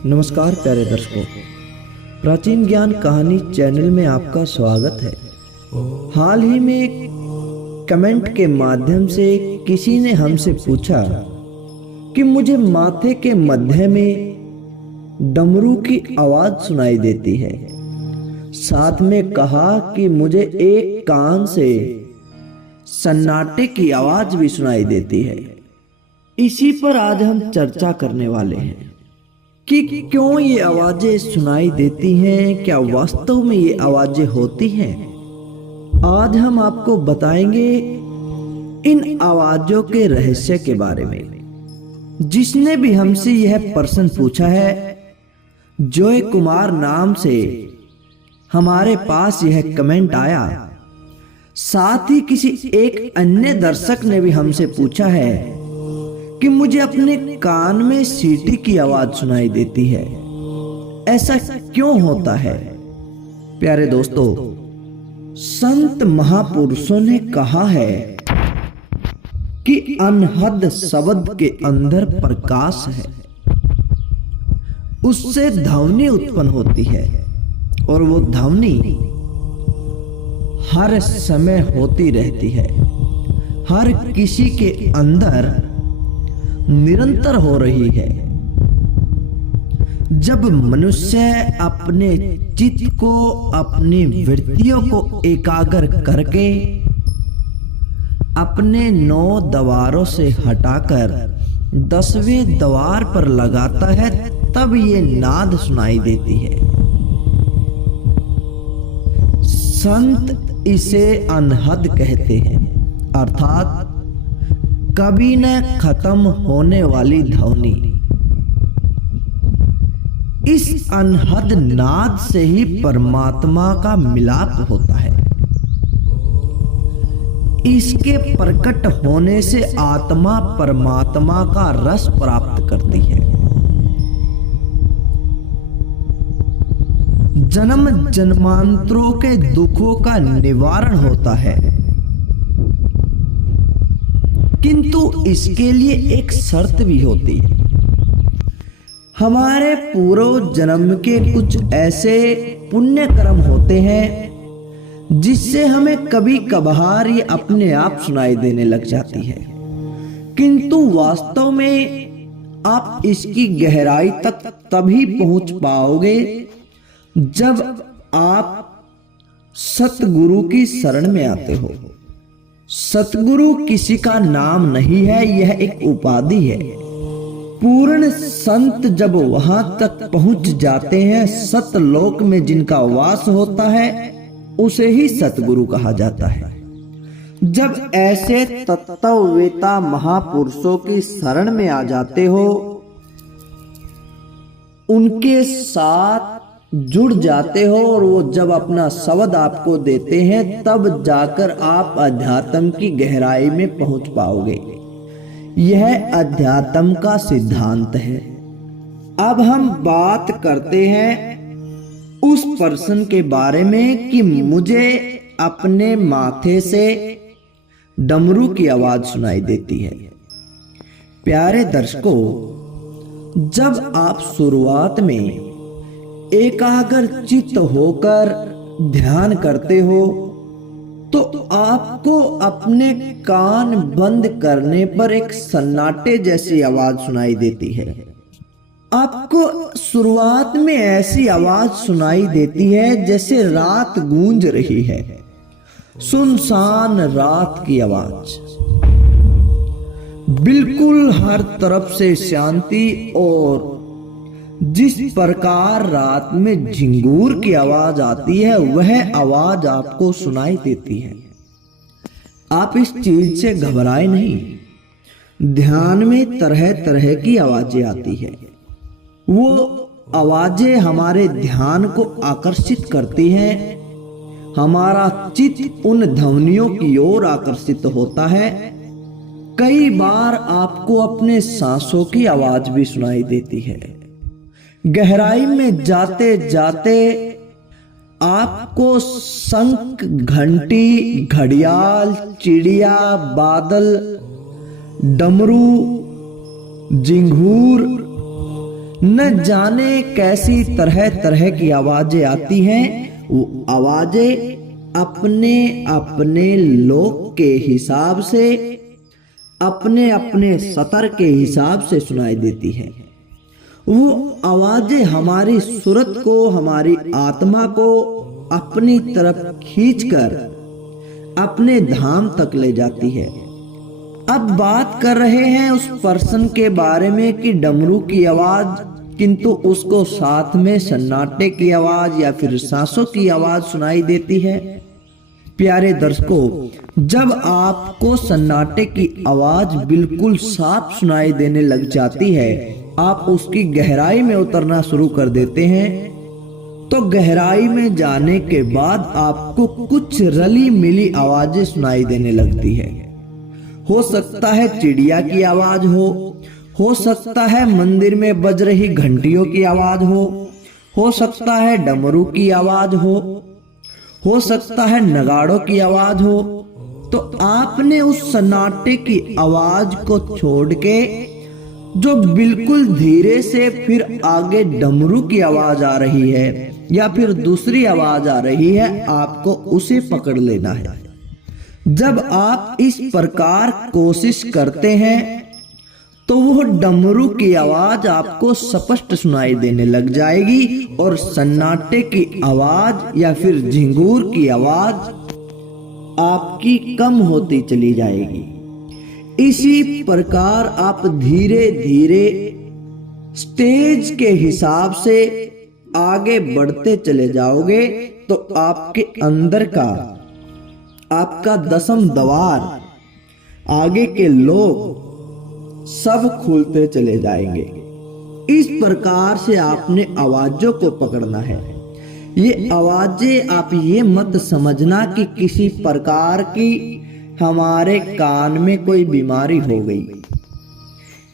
नमस्कार प्यारे दर्शकों, प्राचीन ज्ञान कहानी चैनल में आपका स्वागत है। हाल ही में एक कमेंट के माध्यम से किसी ने हमसे पूछा कि मुझे माथे के मध्य में डमरू की आवाज सुनाई देती है। साथ में कहा कि मुझे एक कान से सन्नाटे की आवाज भी सुनाई देती है। इसी पर आज हम चर्चा करने वाले हैं कि क्यों ये आवाजें सुनाई देती हैं, क्या वास्तव में ये आवाजें होती हैं। आज हम आपको बताएंगे इन आवाजों के रहस्य के बारे में। जिसने भी हमसे यह प्रश्न पूछा है, जॉय कुमार नाम से हमारे पास यह कमेंट आया। साथ ही किसी एक अन्य दर्शक ने भी हमसे पूछा है कि मुझे अपने कान में सीटी की आवाज सुनाई देती है। ऐसा क्यों होता है? प्यारे दोस्तों, संत महापुरुषों ने कहा है कि अनहद शब्द के अंदर प्रकाश है, उससे ध्वनि उत्पन्न होती है और वो ध्वनि हर समय होती रहती है, हर किसी के अंदर निरंतर हो रही है। जब मनुष्य अपने चित्त को, अपनी वृत्तियों को एकाग्र करके अपने 9 द्वारों से हटाकर 10वें द्वार पर लगाता है, तब ये नाद सुनाई देती है। संत इसे अनहद कहते हैं, अर्थात कभी न खत्म होने वाली ध्वनि। इस अनहद नाद से ही परमात्मा का मिलाप होता है। इसके प्रकट होने से आत्मा परमात्मा का रस प्राप्त करती है। जन्म जन्मांतरों के दुखों का निवारण होता है, किंतु इसके लिए एक शर्त भी होती है। हमारे पूर्व जन्म के कुछ ऐसे पुण्य कर्म होते हैं जिससे हमें कभी कभार ये अपने आप सुनाई देने लग जाती है, किंतु वास्तव में आप इसकी गहराई तक तभी पहुंच पाओगे जब आप सतगुरु की शरण में आते हो। सतगुरु किसी का नाम नहीं है, यह एक उपाधि है। पूर्ण संत जब वहां तक पहुंच जाते हैं, सतलोक में जिनका वास होता है, उसे ही सतगुरु कहा जाता है। जब ऐसे तत्ववेता महापुरुषों की शरण में आ जाते हो, उनके साथ जुड़ जाते हो और वो जब अपना शब्द आपको देते हैं, तब जाकर आप अध्यात्म की गहराई में पहुंच पाओगे। यह अध्यात्म का सिद्धांत है। अब हम बात करते हैं उस पर्सन के बारे में कि मुझे अपने माथे से डमरू की आवाज सुनाई देती है। प्यारे दर्शकों, जब आप शुरुआत में एकाग्र चित्त होकर ध्यान करते हो, तो आपको अपने कान बंद करने पर एक सन्नाटे जैसी आवाज सुनाई देती है। आपको शुरुआत में ऐसी आवाज सुनाई देती है जैसे रात गूंज रही है, सुनसान रात की आवाज। बिल्कुल हर तरफ से शांति, और जिस प्रकार रात में झिंगूर की आवाज आती है, वह आवाज आपको सुनाई देती है। आप इस चीज से घबराए नहीं। ध्यान में तरह तरह की आवाजें आती है। वो आवाजें हमारे ध्यान को आकर्षित करती हैं। हमारा चित्त उन ध्वनियों की ओर आकर्षित होता है। कई बार आपको अपने सांसों की आवाज भी सुनाई देती है। गहराई में जाते जाते आपको शंख, घंटी, घड़ियाल, चिड़िया, बादल, डमरू, झिंगूर, न जाने कैसी तरह तरह की आवाजें आती हैं। वो आवाजें अपने अपने लोक के हिसाब से, अपने अपने सतर के हिसाब से सुनाई देती है। वो आवाजें हमारी सूरत को, हमारी आत्मा को अपनी तरफ खींचकर अपने धाम तक ले जाती है। अब बात कर रहे हैं उस पर्सन के बारे में कि डमरू की आवाज, किंतु उसको साथ में सन्नाटे की आवाज या फिर सांसों की आवाज सुनाई देती है। प्यारे दर्शकों, जब आपको सन्नाटे की आवाज बिल्कुल साफ सुनाई देने लग जाती है, आप उसकी गहराई में उतरना शुरू कर देते हैं, तो गहराई में जाने के बाद आपको कुछ रली मिली आवाजें सुनाई देने लगती है। हो सकता है चिड़िया की आवाज हो सकता है मंदिर में बज रही घंटियों की आवाज हो सकता है डमरू की आवाज हो सकता है नगाड़ों की आवाज हो। तो आपने उस सन्नाटे की आवाज को छोड़ के जो बिल्कुल धीरे से फिर आगे डमरू की आवाज आ रही है या फिर दूसरी आवाज आ रही है, आपको उसे पकड़ लेना है। जब आप इस प्रकार कोशिश करते हैं तो वो डमरू की आवाज आपको स्पष्ट सुनाई देने लग जाएगी और सन्नाटे की आवाज या फिर झिंगूर की आवाज आपकी कम होती चली जाएगी। इसी प्रकार आप धीरे धीरे स्टेज के हिसाब से आगे बढ़ते चले जाओगे तो आपके अंदर का आपका दसम द्वार, आगे के लोग सब खुलते चले जाएंगे। इस प्रकार से आपने आवाजों को पकड़ना है। ये आवाजें आप ये मत समझना कि किसी प्रकार की हमारे कान में कोई बीमारी हो गई,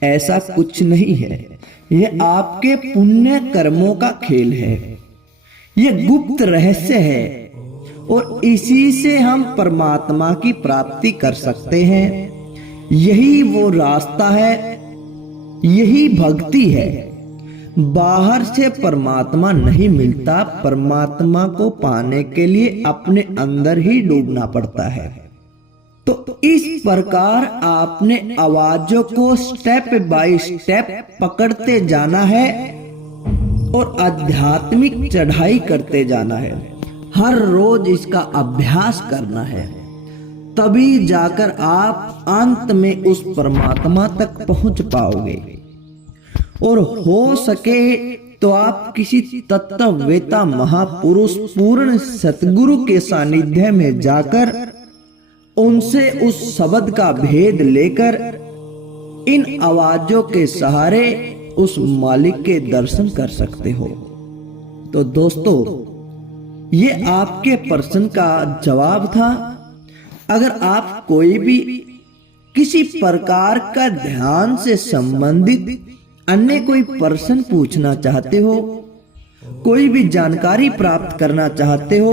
ऐसा कुछ नहीं है। यह आपके पुण्य कर्मों का खेल है, यह गुप्त रहस्य है और इसी से हम परमात्मा की प्राप्ति कर सकते हैं। यही वो रास्ता है, यही भक्ति है। बाहर से परमात्मा नहीं मिलता, परमात्मा को पाने के लिए अपने अंदर ही डूबना पड़ता है। तो इस प्रकार आपने आवाजों को स्टेप बाय स्टेप पकड़ते जाना है और आध्यात्मिक चढ़ाई करते जाना है। हर रोज इसका अभ्यास करना है, तभी जाकर आप अंत में उस परमात्मा तक पहुंच पाओगे। और हो सके तो आप किसी तत्ववेता महापुरुष पूर्ण सतगुरु के सानिध्य में जाकर उनसे उस शब्द का भेद लेकर इन आवाजों के सहारे उस मालिक के दर्शन कर सकते हो। तो दोस्तों, ये आपके प्रश्न का जवाब था। अगर आप कोई भी किसी प्रकार का ध्यान से संबंधित अन्य कोई प्रश्न पूछना चाहते हो, कोई भी जानकारी प्राप्त करना चाहते हो,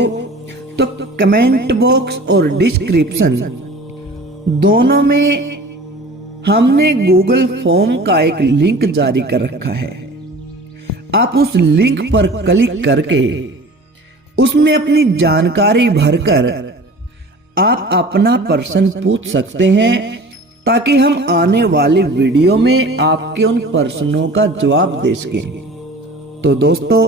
तो कमेंट बॉक्स और डिस्क्रिप्शन दोनों में हमने गूगल फॉर्म का एक लिंक जारी कर रखा है। आप उस लिंक पर क्लिक करके उसमें अपनी जानकारी भरकर आप अपना प्रश्न पूछ सकते हैं, ताकि हम आने वाली वीडियो में आपके उन प्रश्नों का जवाब दे सकें। तो दोस्तों,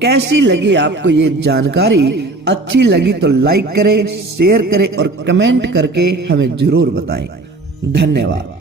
कैसी लगी आपको ये जानकारी? अच्छी लगी तो लाइक करें, शेयर करें और कमेंट करके हमें जरूर बताएं। धन्यवाद।